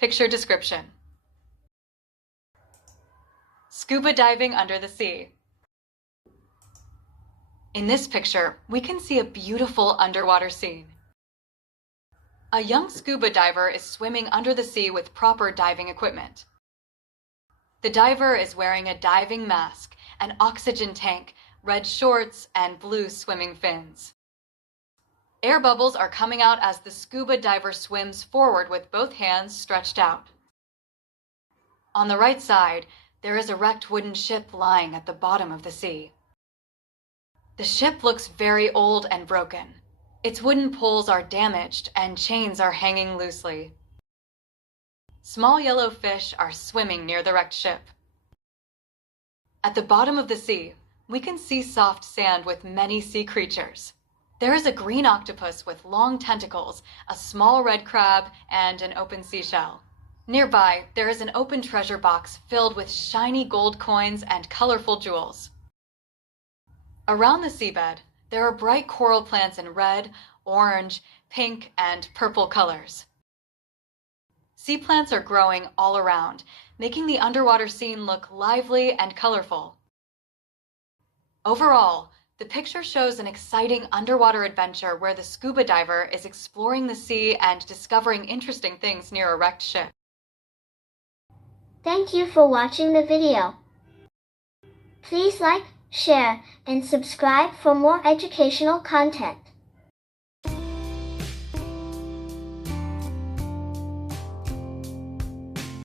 Picture description. Scuba diving under the sea. In this picture, we can see a beautiful underwater scene. A young scuba diver is swimming under the sea with proper diving equipment. The diver is wearing a diving mask, an oxygen tank, red shorts, and blue swimming fins. Air bubbles are coming out as the scuba diver swims forward with both hands stretched out. On the right side, there is a wrecked wooden ship lying at the bottom of the sea. The ship looks very old and broken. Its wooden poles are damaged and chains are hanging loosely. Small yellow fish are swimming near the wrecked ship. At the bottom of the sea, we can see soft sand with many sea creatures. There is a green octopus with long tentacles, a small red crab, and an open seashell. Nearby, there is an open treasure box filled with shiny gold coins and colorful jewels. Around the seabed, there are bright coral plants in red, orange, pink, and purple colors. Sea plants are growing all around, making the underwater scene look lively and colorful. Overall, the picture shows an exciting underwater adventure where the scuba diver is exploring the sea and discovering interesting things near a wrecked ship. Thank you for watching the video. Please like, share, and subscribe for more educational content.